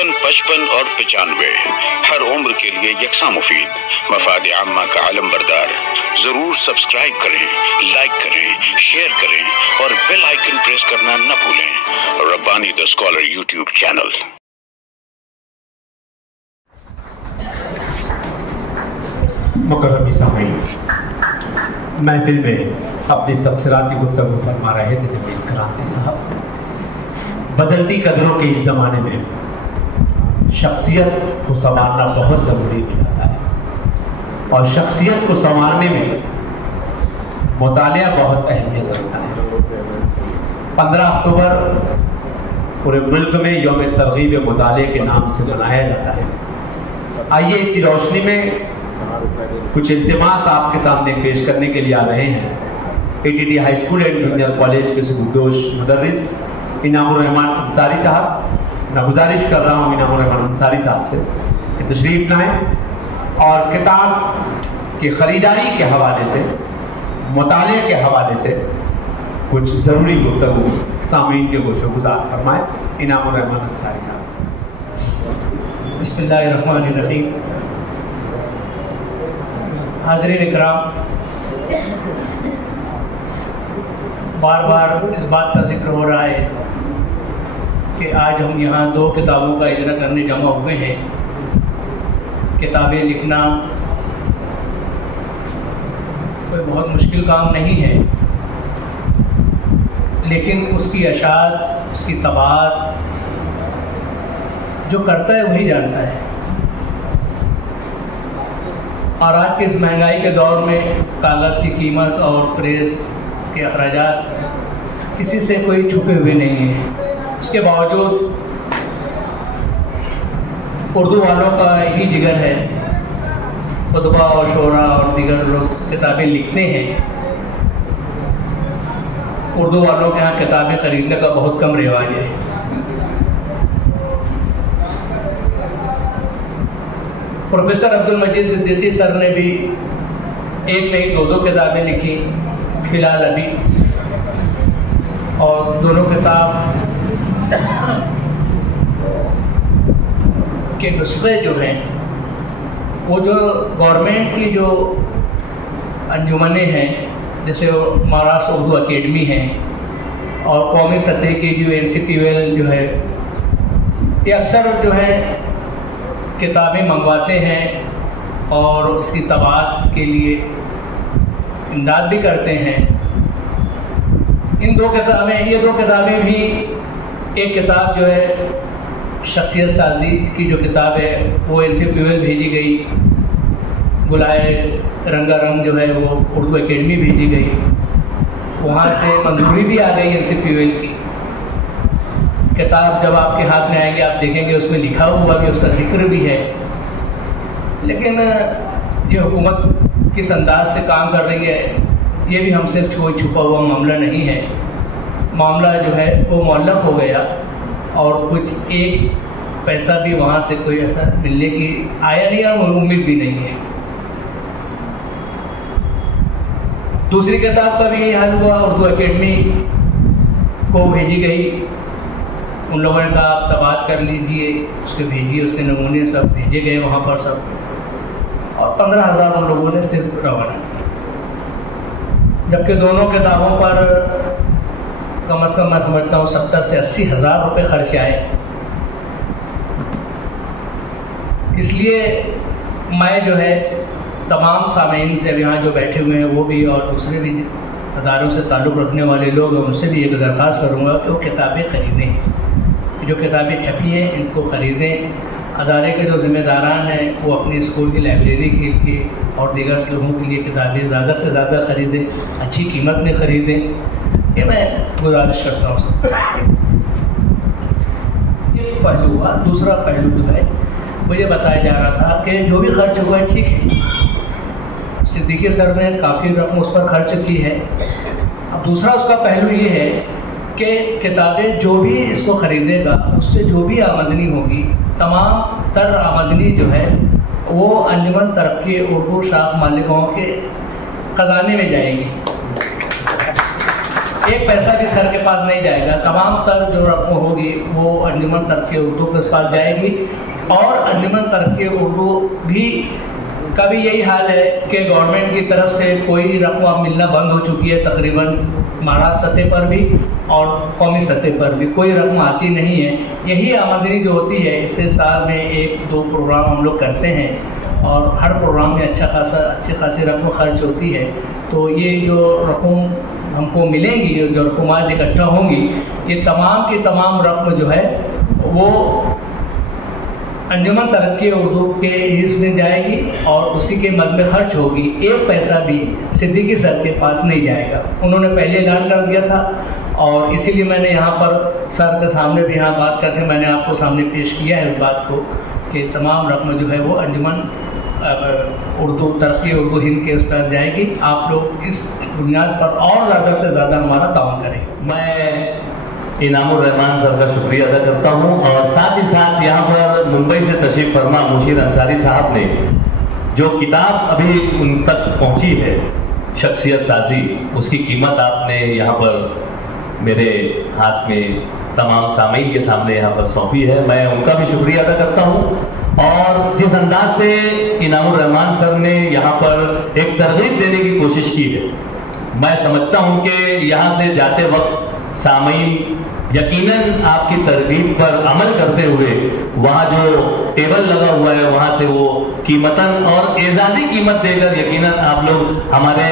55 55 और 95 हर उम्र के लिए यकसा मुफीद, मफाद आम्मा का आलम बरदार। जरूर सब्सक्राइब करें, लाइक करें, शेयर करें और बेल आइकन प्रेस करना न भूलें। Rabbani the scholar YouTube channel. मुकर्रमी सामीन, महफिल में अपनी तबसराती गुफ्तगू फरमा रहे थे जमील क्रांति साहब। बदलती कदरों के इस ज़माने में शख्सियत को संवारना बहुत ज़रूरी हो जाता है और शख्सियत को संवारने में मुतालिया बहुत अहमियत रखता है। 15 अक्टूबर पूरे मुल्क में यौम तरगीब मुतालिया के नाम से मनाया जाता है। आइए इसी रोशनी में कुछ इल्तिमास आपके सामने पेश करने के लिए आ रहे हैं। ATT high school and junior college के सुबुदोश मुदर्रिस इनामुर रहमान अंसारी साहब, मैं गुजारिश कर रहा हूँ इनामुर रहमान अंसारी साहब से कि तशरीफ लाएं और किताब की ख़रीदारी के हवाले से, मुतालिया के हवाले से कुछ ज़रूरी गुफ्तगू सामीन के गोशोगुज़ार फरमाएं। इनामुर रहमान अंसारी साहब। बिस्मिल्लाहिर्रहमानिर्रहीम। हाज़रीन इकराम, बार बार इस बात का जिक्र हो रहा है कि आज हम यहाँ 2 किताबों का इजरा करने जमा हुए हैं। किताबें लिखना कोई बहुत मुश्किल काम नहीं है, लेकिन उसकी अशात, उसकी तबात जो करता है वही जानता है। और आज के इस महंगाई के दौर में कागज़ की कीमत और प्रेस के अखराजात किसी से कोई छुपे हुए नहीं हैं। उसके बावजूद उर्दू वालों का ही जिगर है, खुतबा और शोरा और दीगर लोग किताबें लिखते हैं। उर्दू वालों के यहाँ किताबें खरीदने का बहुत कम रिवाज है। प्रोफेसर अब्दुल मजीद सिद्दीकी सर ने भी एक नहीं 2 किताबें लिखी फिलहाल अभी, और दोनों किताब के नुस्खे जो हैं वो जो गवर्नमेंट की जो अंजुमनें हैं, जैसे महाराष्ट्र उर्दू अकेडमी है और कौमी सतह की जो NCPUL जो है, ये अक्सर जो है किताबें मंगवाते हैं और उसकी तबात के लिए इमदाद भी करते हैं। इन 2 किताबें, ये 2 किताबें भी, एक किताब जो है शख्सियत साजी की जो किताब है वो NCPUL भेजी गई, बुलाए रंगारंग जो है वो उर्दू अकेडमी भेजी गई, वहाँ से मंजूरी भी आ गई NCPUL की। किताब जब आपके हाथ में आएगी आप देखेंगे उसमें लिखा हुआ भी, उसका जिक्र भी है। लेकिन ये हुकूमत किस अंदाज से काम कर रही है, ये भी हमसे कोई छुपा हुआ मामला नहीं है। मामला जो है वो मुअल्लक़ हो गया और कुछ एक पैसा भी वहाँ से कोई ऐसा मिलने की आया नहीं और उम्मीद भी नहीं है। दूसरी किताब का भी यही हाल हुआ, उर्दू अकेडमी को भेजी गई। उन लोगों ने कहा आप तबात कर लीजिए, उसके भेजिए, उसके नमूने सब भेजे गए वहाँ पर सब, और 15,000 उन लोगों ने सिर्फ रवाना किया। जबकि दोनों किताबों पर कम से कम मैं समझता हूँ 70 से 80 हज़ार रुपये खर्च आए। इसलिए मैं जो है तमाम सामीन से, अब यहाँ जो बैठे हुए हैं वो भी और दूसरे भी अदारों से ताल्लुक़ रखने वाले लोग हैं, उनसे भी एक दरख्वास्त करूँगा कि वो किताबें ख़रीदें। जो किताबें छपी हैं इनको ख़रीदें। अदारे के जो ज़िम्मेदारान हैं वो अपनी स्कूल की लाइब्रेरी के लिए और दीगर लोगों के लिए किताबें ज़्यादा से ज़्यादा ख़रीदें, अच्छी कीमत में ख़रीदें। ये मैं गुजारिश करता हूँ। ये पहलू हुआ। दूसरा पहलू जो है मुझे बताया जा रहा था कि जो भी खर्च हुआ है ठीक है, सिद्दीकी सर ने काफ़ी रकम उस पर खर्च की है। अब दूसरा उसका पहलू ये है कि किताबें जो भी इसको ख़रीदेगा उससे जो भी आमदनी होगी, तमाम तर आमदनी जो है वो अंजुमन तरक्की उर्दू शाख मालिकों के ख़जाने में जाएगी। एक पैसा भी सर के पास नहीं जाएगा। तमाम तर जो रकम होगी वो अंजुमन तरक्की उर्दू के पास जाएगी। और अंजुमन तरक्की उर्दू भी का भी यही हाल है कि गवर्नमेंट की तरफ से कोई रकम अब मिलना बंद हो चुकी है, तकरीबन महाराष्ट्र सतह पर भी और कौमी सतह पर भी कोई रकम आती नहीं है। यही आमदनी जो होती है इससे साल में 1-2 प्रोग्राम हम लोग करते हैं और हर प्रोग्राम में अच्छी खासी रकम खर्च होती है। तो ये जो रकम हमको मिलेंगी, जो रकम आज इकट्ठा होंगी, ये तमाम की तमाम रकम जो है वो अंजुमन तरक्की उर्दू के हिस्से में जाएगी और उसी के मद में खर्च होगी। एक पैसा भी सिद्दीकी सर के पास नहीं जाएगा। उन्होंने पहले ऐलान कर दिया था और इसीलिए मैंने यहाँ पर सर के सामने भी यहाँ बात करके मैंने आपको सामने पेश किया है इस बात को कि तमाम रकम जो है वो अंजुमन उर्दू तरक्की उर्दू हिंद के उस पर जाएगी। आप लोग इस बुनियाद पर और ज़्यादा से ज़्यादा हमारा ताउन करें। मैं इनामुर रहमान सर का शुक्रिया अदा करता हूं और साथ ही साथ यहाँ पर मुंबई से तशरीफ फरमा मुशीर अंसारी साहब ने जो किताब अभी उन तक पहुंची है शख्सियत साजी, उसकी कीमत आपने यहाँ पर मेरे हाथ में तमाम सामीन के सामने यहाँ पर सौंपी है। मैं उनका भी शुक्रिया अदा करता हूँ। और जिस अंदाज से इनामुर रहमान सर ने यहाँ पर एक तरगीब देने की कोशिश की है, मैं समझता हूँ कि यहाँ से जाते वक्त सामीन यकीनन आपकी तरगीब पर अमल करते हुए वहाँ जो टेबल लगा हुआ है वहाँ से वो कीमतन और एजाजी कीमत देकर यकीनन आप लोग हमारे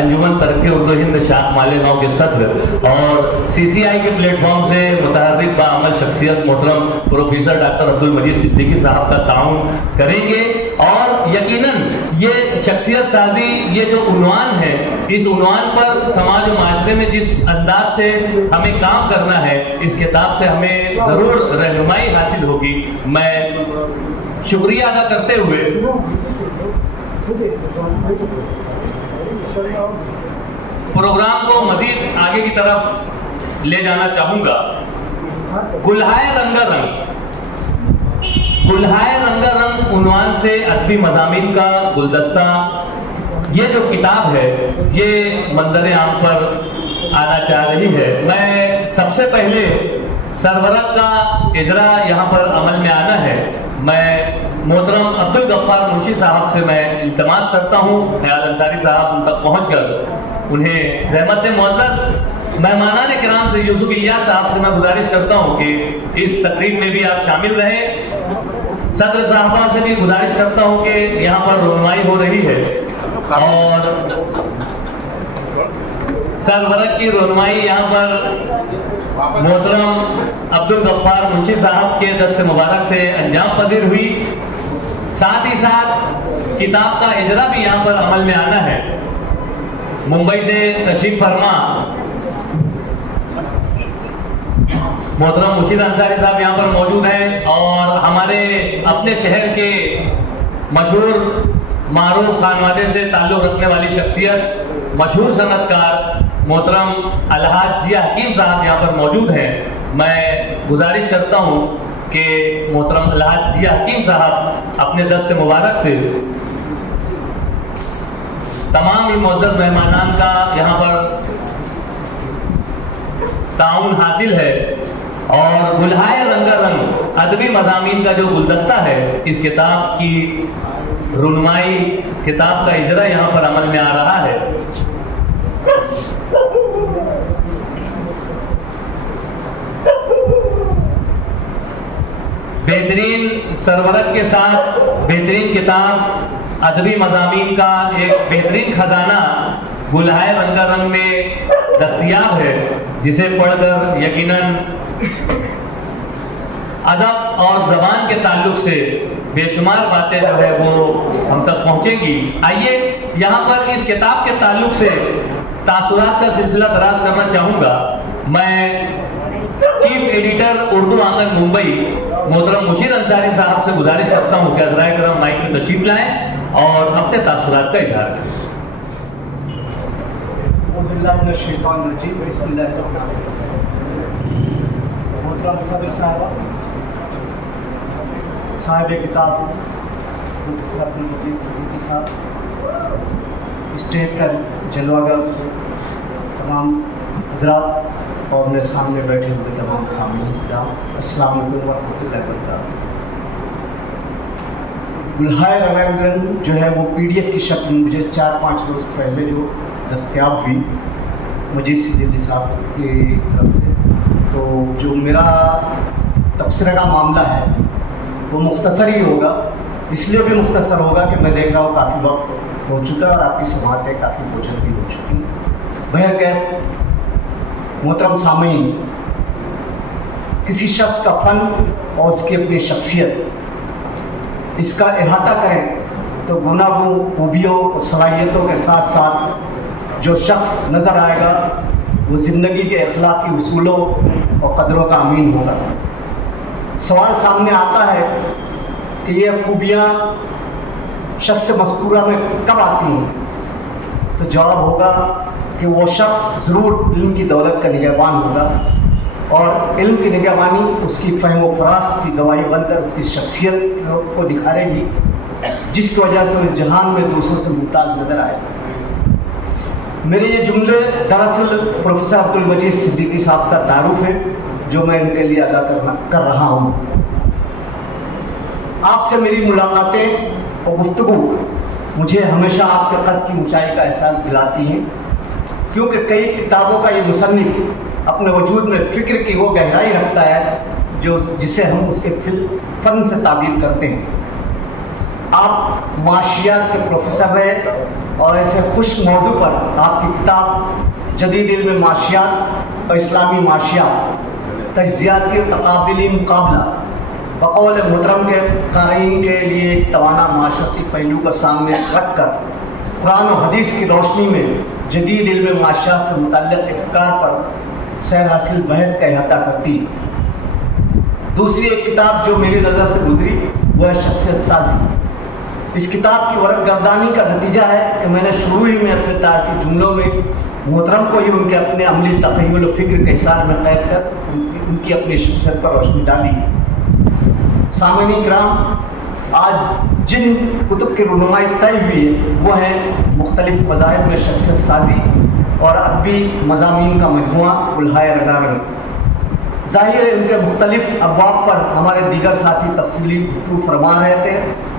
अंजुमन तरक्की उर्दू हिंद शाख मालेगांव के सत्र और सीसीआई के प्लेटफॉर्म से मुतहर्रिक बाअमल शख्सियत मोहतरम प्रोफेसर डॉक्टर अब्दुल मजीद सिद्दीकी साहब का ताउन करेंगे। और यकीनन ये शख्सियत साजी ये जो उन्वान है, इस उन्वान पर समाज और माशरे में जिस अंदाज से हमें काम करना है, इस किताब से हमें जरूर रहनुमाई हासिल होगी। मैं शुक्रिया अदा करते हुए प्रोग्राम को मजीद आगे की तरफ ले जाना चाहूंगा। गुलहाए रंगारंग, गुलहाए रंगारंग उन्वान से अदबी मज़ामीन का गुलदस्ता, ये जो किताब है ये मंजर आम पर आना चाह रही है। मैं सबसे पहले सरवरत का इजरा यहाँ पर अमल में आना है। मैं मोहतरम अब्दुल गफ्फार मुंशी साहब से मैं इल्तमास करता हूँ, ख्याल अंसारी साहब उन तक पहुँच कर उन्हें रहमत मुअज़्ज़ज़ मेहमानान किराम से यूसुफ इलियास साहब से मैं गुजारिश करता हूँ कि इस तकरीब में भी आप शामिल रहें। सदर साहबा से भी गुजारिश करता हूँ कि यहाँ पर रहनुमाई हो रही है और सरवरत की रहनुमाई यहाँ पर मोहतरम अब्दुल गफ्फार मुंशी साहब के दस्त मुबारक से अंजाम पजीर हुई। साथ ही साथ किताब का इजरा भी यहाँ पर अमल में आना है। मुंबई से तशरीफ फरमा मोहतरम मुशीर अंसारी साहब यहाँ पर मौजूद हैं और हमारे अपने शहर के मशहूर मारूफ खानवादे से ताल्लुक़ रखने वाली शख्सियत, मशहूर सनतकार मोहतरम अलहाज जिया हकीम साहब यहाँ पर मौजूद हैं। मैं गुजारिश करता हूँ कि मोहतरम अलहाज जिया हकीम साहब अपने दस्त मुबारक से तमाम ही मुअज़्ज़ज़ मेहमानान का यहाँ पर ताउन हासिल है और गुलहाए रंगारंग अदबी मज़ामीन का जो गुलदस्ता है, इस किताब की रुनमाई, किताब का इजरा यहाँ पर अमल में आ रहा है। बेहतरीन सरवरत के साथ बेहतरीन किताब अदबी मज़ामीन का एक बेहतरीन खजाना गुलहाए रंगारंग में दस्तयाब है, जिसे पढ़कर यकीनन अदब और ज़बान के ताल्लुक से बेशुमार बातें जो है वो हम तक पहुंचेंगी। आइए यहाँ पर इस किताब के ताल्लुक से तासुरात का सिलसिला दराज करना चाहूँगा। मैं चीफ एडिटर उर्दू आंगन मुंबई मोहतरम मुशीर अंसारी साहब से गुजारिश करता हूँ कि हज़राए करम माइक में तशरीफ लाएं और अपने तासुरात का इजहार करें। मोहतरम सदर साहिब किताब अब्दुल मजीद सिद्दीकी साहब, स्टेट का जलवागर, तमाम हज़रात और मेरे सामने बैठे हुए तमाम सामीन अस्सलाम वालेकुम वरहमतुल्लाहि वबरकातुहू। गुलहार रंगन जो है वो PDF की शक्ल में मुझे 4-5 रोज़ पहले जो दस्तयाब हुई मजीद सिद्दीकी साहब की तरफ से, तो जो मेरा तबसरा का मामला है वो मुख्तसर ही होगा। इसलिए भी मुख्तसर होगा कि मैं देख रहा हूँ काफ़ी वक्त हो चुका है और आपकी समातें काफ़ी बोझल भी हो चुकी हैं। बहरकैफ मोहतरम सामीन, किसी शख्स का फ़न और उसकी अपनी शख्सियत इसका अहाता करें तो गुनाहों, खूबियों और सलाहियतों के साथ साथ जो शख्स नज़र आएगा वो ज़िंदगी के अखलाकी उसूलों और कदरों का अमीन होगा। सवाल सामने आता है कि ये खूबियाँ शख्स मज़कूरा में कब आती हैं, तो जवाब होगा कि वो शख्स ज़रूर इल्म की दौलत का निगहबान होगा और इल्म की निगहबानी उसकी फ़हम व फ़रास्त की गवाही बनकर उसकी शख्सियत को दिखाएगी, जिसकी वजह से उस जहान में दूसरों से मुमताज़ नज़र आए। मेरे ये जुमले दरअसल प्रोफेसर अब्दुल मजीद सिद्दीकी साहब का तारुफ है जो मैं इनके लिए अदा कर रहा हूँ। आपसे मेरी मुलाकातें और गुफ्तगू मुझे हमेशा आपके कद की ऊंचाई का एहसास दिलाती हैं, क्योंकि कई किताबों का ये मुसन्निफ अपने वजूद में फ़िक्र की वो गहराई रखता है जो जिसे हम उसके फ़न से ताबीर करते हैं। आप माशियात के प्रोफेसर रहे और ऐसे खुश मौजू पर आपकी किताब जदीद इल्म माशियात और इस्लामी माशियात तज्ज़ियाती और तक़ाबुली मुकाबला बक़ौल मुहतरम के क़ारीन के लिए एक तवाना माशरती पहलू को सामने रख कर कुरान और हदीस की रोशनी में जदीद इल्म माशियात से मुतल्लिक़ अफ़कार पर सैर हासिल बहस का अहाता करती है। दूसरी एक किताब जो मेरी नज़र से गुजरी वो है शख्सियत साज़ी। इस किताब की वरक़गर्दानी का नतीजा है कि मैंने शुरू ही में अपने तारीफ़ी जुमलों में मोहतरम को ही उनके अपने अमली तख़य्युल व फ़िक्र के हिसाब में कैद कर उनकी अपनी शख्सियत पर रोशनी डाली। सामईन इकराम, आज जिन कुतुब की रुनुमाई तय हुई है वो है मुख्तलिफ़ मज़ाहिब में शख्सियत साज़ी और अदबी मज़ामीन का मजमुआ गुलहार रंगन। ज़ाहिर है उनके मुख्तलिफ अब्वाब पर हमारे दीगर साथी तफसीली गुफ्तगू फरमा रहे थे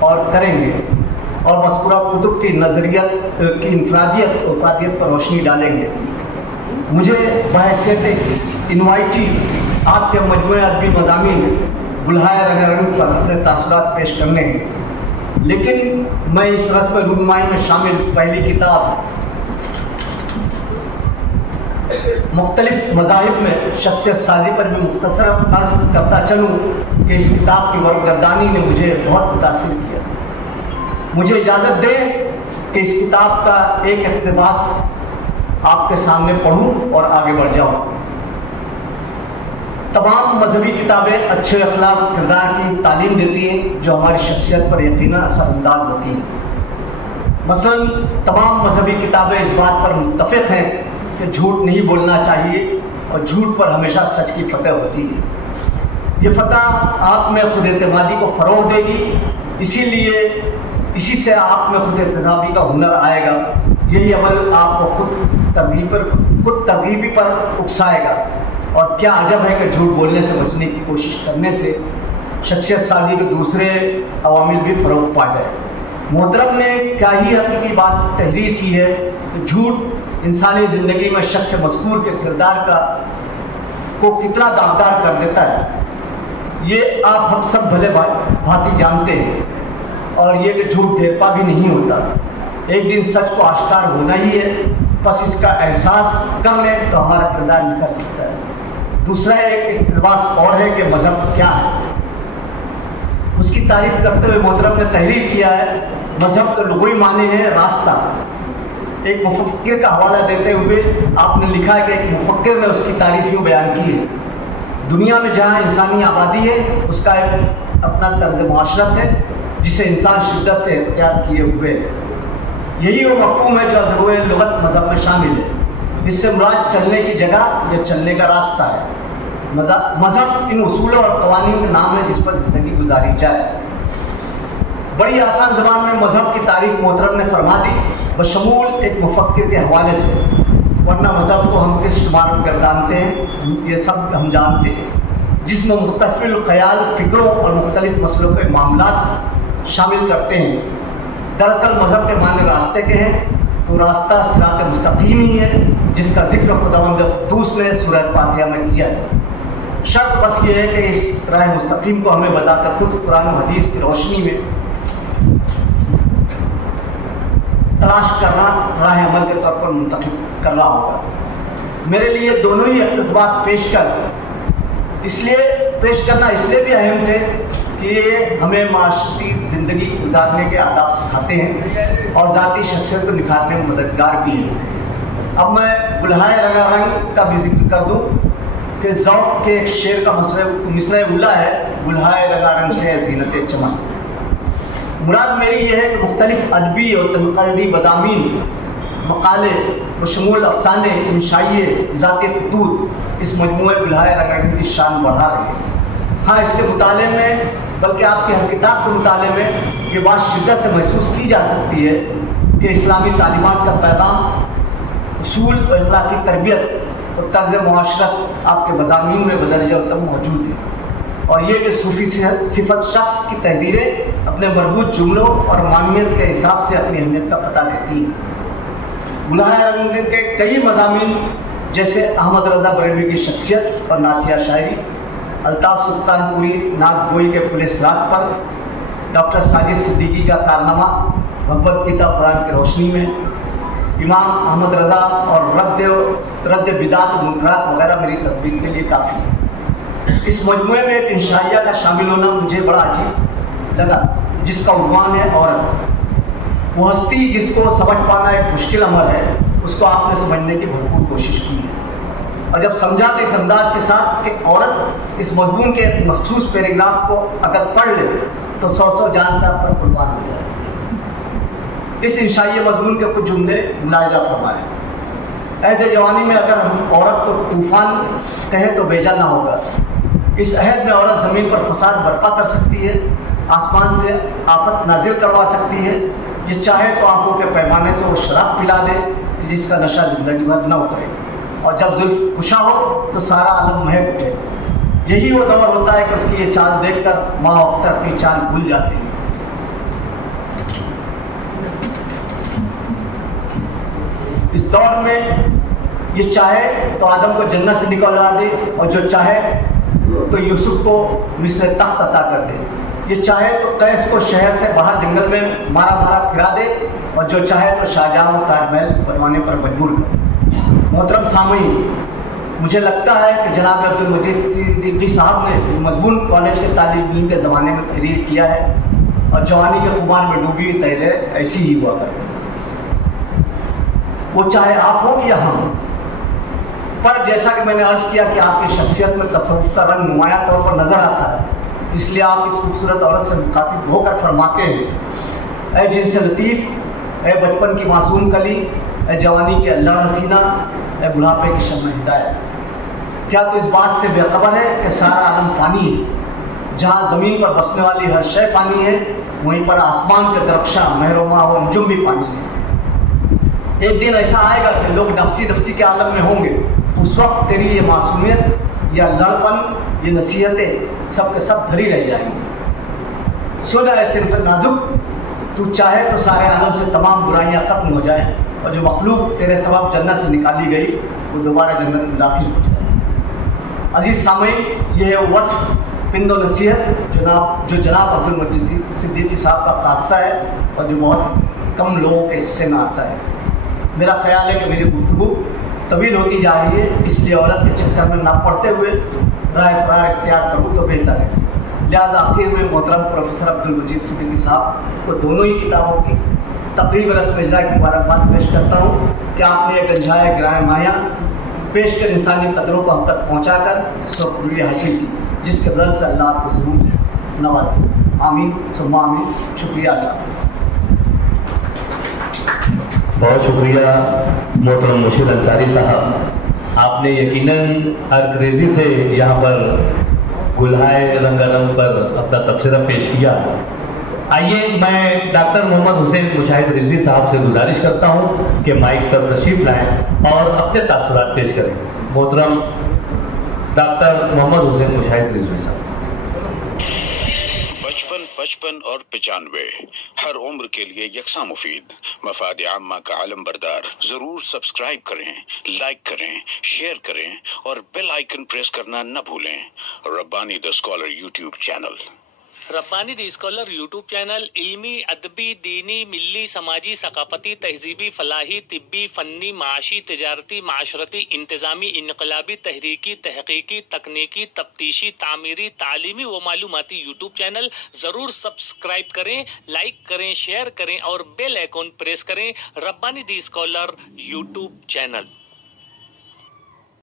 और करेंगे और मज़कूरा कुतुब की नज़रियत की इनफरादियत और अफरादियत पर रोशनी डालेंगे। मुझे बहैसियत इनवाइटी आपके मजमूए अदबी मज़ामीन गुलहार रंगन पर अपने तासुरात पेश करने हैं, लेकिन मैं इस रस्म रुनुमाई में शामिल पहली किताब मुख्तलिफ मज़ाहिब में शख्सियत साज़ी पर भी मुख्तसर अर्ज़ करता चलूँ कि इस किताब की वरक़गर्दानी ने मुझे बहुत मुतासिर किया। मुझे इजाज़त दें कि इस किताब का एक इक़्तिबास आपके सामने पढ़ूँ और आगे बढ़ जाऊँ। तमाम मजहबी किताबें अच्छे अखलाक किरदार की तालीम देती हैं जो हमारी शख्सियत पर यकीनन असरअंदाज होती हैं। मसलन तमाम मजहबी किताबें इस बात पर मुत्तफ़िक़ हैं कि झूठ नहीं बोलना चाहिए और झूठ पर हमेशा सच की फतह होती है। ये फतह आप में खुद एतमादी को फ़रोग़ देगी, इसीलिए इसी से आप में खुद एतमादी का हुनर आएगा। यही अमल आपको खुद तरगीबी पर उकसाएगा। और क्या अजब है कि झूठ बोलने से बचने की कोशिश करने से शख्सियत साज़ी के दूसरे अवामिल भी फ़रोग़ पा जाए। मोहतरम ने क्या ही हकीकी बात तहरीर की है कि झूठ इंसानी ज़िंदगी में शख्स मज़कूर के किरदार को कितना दागदार कर देता है, ये आप हम सब भले भांति जानते हैं। और ये कि झूठ देर पा भी नहीं होता, एक दिन सच को आश्कार होना ही है। बस इसका एहसास कर लें तो हमारा किरदार निखर सकता है। दूसरा एक इक़्तिबास और है कि मज़हब क्या है, उसकी तारीफ़ करते हुए मोहतरम ने तहरीर किया है मज़हब के लुग़वी माने हैं रास्ता। एक मुफ़क्किर का हवाला देते हुए आपने लिखा है कि एक मुफ़क्किर ने उसकी तारीफ़ यूँ बयान की है, दुनिया में जहाँ इंसानी आबादी है उसका एक अपना तर्ज़ माशरत है जिसे इंसान शिद्दत से इख्तियार किए हुए है। यही वो मफ़हूम है जो अज़रूए लुग़त मज़हब में शामिल है। इससे मुराद चलने की जगह या चलने का रास्ता है। मज़हब इन उसूलों और क़वानीन का नाम है जिस पर ज़िंदगी गुजारी जाए। बड़ी आसान ज़बान में मज़हब की तारीफ़ मोहतरम ने फरमा दी बशमूल एक मुफ़क्किर के हवाले से। वरना मज़हब को हम किस शुमार में गर्दानते हैं ये सब हम जानते हैं, जिसमें मुख्तलिफ ख्याल, फिक्रों और मुख्तलिफ मसलों के मामलात शामिल करते हैं। दरअसल मज़हब के माने रास्ते के हैं तो रास्ता सिरात मुस्तकीम ही है, जिसका जिक्र खुदावंद कुद्दूस ने सूरह फातिहा में किया है। शर्त बस ये है कि इस राह मुस्तकीम को हमें बताकर खुद कुरान और हदीस की रोशनी में तलाश करना, राह अमल के तौर पर मुंतखब करना होगा। मेरे लिए दोनों ही इख्तिसाबात पेश करना इसलिए भी अहम थे कि ये हमें माशरी ज़िंदगी गुजारने के आदाब सिखाते हैं और ज़ाती शख्सियत को निखारने में मददगार भी हैं। अब मैं गुलहाए रंगारंग का भी जिक्र कर दूँ कि ज़ौक़ के एक शेर का मिसरे उल्ला है, गुलहाए रंगारंग से ज़ीनत चमन। मुराद मेरी ये है कि मुख्तलिफ अदबी और तनक़ीदी मज़ामीन, मकाले बशमूल अफसाने, इंशाइए, ज़ाती खतूत इस मजमूए गुलहाए रंगारंग की शान बढ़ा रहे हैं। हाँ, इसके मुताले में, बल्कि आपके हर किताब के मुताले में ये बात शिद्दत से महसूस की जा सकती है कि इस्लामी तालीमात का पैगाम, उसूल और अखलाकी तरबियत और तर्ज़ मुआशरत आपके मज़ामीन में बदर्जा उत्तम मौजूद है। और ये कि सूफी सिफत शख्स की तहरीरें अपने मरबूत जुमलों और मानियत के हिसाब से अपनी अहमियत का पता देती हैं। गुलहाए रंगारंग के कई मज़ामीन जैसे अहमद रज़ा बरेलवी की शख्सियत और नातिया शायरी, अल्ताफ़ सुल्तानपुरी नाग गोई के पुलिस रात पर, डॉक्टर साजिद सिद्दीकी का कारनामा, भगवत गीता कुरान की रोशनी में, इमाम अहमद रज़ा और रद्द बिदात मुनकरात वगैरह मेरी तस्दीक के लिए काफ़ी है। इस मजमूए में एक इंशाइया का शामिल होना मुझे बड़ा अजीब लगा, जिसका उन्वान है औरत। वो हस्ती जिसको समझ पाना एक मुश्किल अमल है, उसको आपने समझने की भरपूर कोशिश की है। और जब समझा तो इस अंदाज के साथ कि औरत इस मजमून के एक मखसूस पैराग्राफ को अगर पढ़ ले तो 100 जान से आप पर कुर्बान हो जाए। इस इंशाइया मजमून के कुछ जुमले मुलाहिजा फरमाए। अहद जवानी में अगर हम औरत को तूफान कहें तो बेजा ना होगा। इस अहद में औरत ज़मीन पर फसाद बर्पा कर सकती है, आसमान से आफत नाजिल करवा सकती है। ये चाहे तो आंखों के पैमाने से वो शराब पिला दे कि जिसका नशा जिंदगी भर न उतरे, और जब जुल्फ कुशा हो तो सारा आलम महक उठे। यही वो दौर होता है कि उसकी ये चांद देखकर माँ अख्तर अपनी चांद भूल जाती है। इस दौर में ये चाहे तो आदम को जन्नत से निकलवा दे, और जो चाहे तो यूसुफ को मिस्र तख्त अता कर दे। ये चाहे तो कैस को शहर से बाहर जंगल में मारा फिरा दे, और जो चाहे तो शाहजहां को ताजमहल बनवाने पर मजबूर कर। मोहतरम सामीन, मुझे लगता है कि जनाब अब्दुल मजीद सिद्दीकी साहब ने मजबून कॉलेज के तालिब इल्म के ज़माने में तहरीर किया है, और जवानी के खुमार में डूबी हुई तहरीरें ऐसी ही हुआ करती हैं। वो चाहे आप हो या हम। पर जैसा कि मैंने अर्ज़ किया कि आपकी शख्सियत में तसव्वुफ़ का रंग नुमायां तौर पर नज़र आता है, इसलिए आप इस खूबसूरत औरत से मुखातिब होकर फरमाते हैं, ऐ जिनसे लतीफ़, ऐ बचपन की मासूम कली, ऐ जवानी की अल्लाह हसीना, ऐ बुढ़ापे की शम्म हिदायत। क्या तो इस बात से बेखबर है कि सारा आलम पानी है। जहाँ ज़मीन पर बसने वाली हर शय पानी है, वहीं पर आसमान के दरख्शां महरोमा व अंजुम भी पानी है। एक दिन ऐसा आएगा कि लोग नफ्सी के आलम में होंगे। उस वक्त तेरी ये मासूमियत या लड़पन, ये नसीहतें सब के सब धरी रह जाएंगी। सुन ऐ सिर्फ नाजुक, तू चाहे तो सारे आलम से तमाम बुराइयां खत्म हो जाए, और जो मखलूक तेरे सबब जन्नत से निकाली गई वो दोबारा जन्नत में दाखिल हो जाए। अजीज सामीन, ये है वस्फ पिंदो नसीहत जो जनाब अब्दुल मजीद सिद्दीकी साहब का खासा है, और जो बहुत कम लोगों के हिस्से में आता है। मेरा ख्याल है कि मेरी गुफ्तगू तवील होती जा रही है, इसलिए औरत के चक्कर में ना पड़ते हुए राय फरार इख्तियार करूँ तो बेहतर है। लिहाजा आखिर में मोहतरम प्रोफेसर अब्दुल मजीद सिद्दीकी साहब को दोनों ही किताबों की तकरीब रस्म इजरा की मुबारकबाद पेश करता हूँ कि आपने एक गंजाए गिराए माया पेश कर इंसानी कदरों को हम तक पहुँचा कर सौखुरी हासिल की, जिसके बदल से अल्लाह को ज़रूर नवाजे। आमीन सुम्मा आमीन। शुक्रिया। बहुत शुक्रिया मोहतरम मुर्शिद अंसारी साहब, आपने यकीनन हर क्रेजी से यहाँ पर गुलहाए रंगारंग पर अपना तबसरा पेश किया। आइए मैं डॉक्टर मोहम्मद हुसैन मुशाहिद रिजवी साहब से गुजारिश करता हूं कि माइक पर तशरीफ लाएं और अपने तासुरात पेश करें। मोहतरम डॉक्टर मोहम्मद हुसैन मुशाहिद रिजवी साहब। 55, 55 और 95 हर उम्र के लिए यकसा मुफीद, मफाद आम्मा का आलम बरदार। जरूर सब्सक्राइब करें, लाइक करें, शेयर करें और बेल आइकन प्रेस करना न भूलें। Rabbani the scholar YouTube channel. Rabbani the scholar YouTube channel इल्मी, अदबी, दीनी, मिली, समाजी, सकाफती, तहजीबी, फलाही, तिब्बी, फन्नी, माशी, तिजारती, माशरती, इंतजामी, इनकलाबी, तहरीकी, तहकीकी, तकनीकी, तफ्तीशी, तामीरी, तालीमी व मालूमाती यूट्यूब चैनल। ज़रूर सब्सक्राइब करें, लाइक करें, शेयर करें और बेल आइकन प्रेस करें। Rabbani the scholar YouTube channel.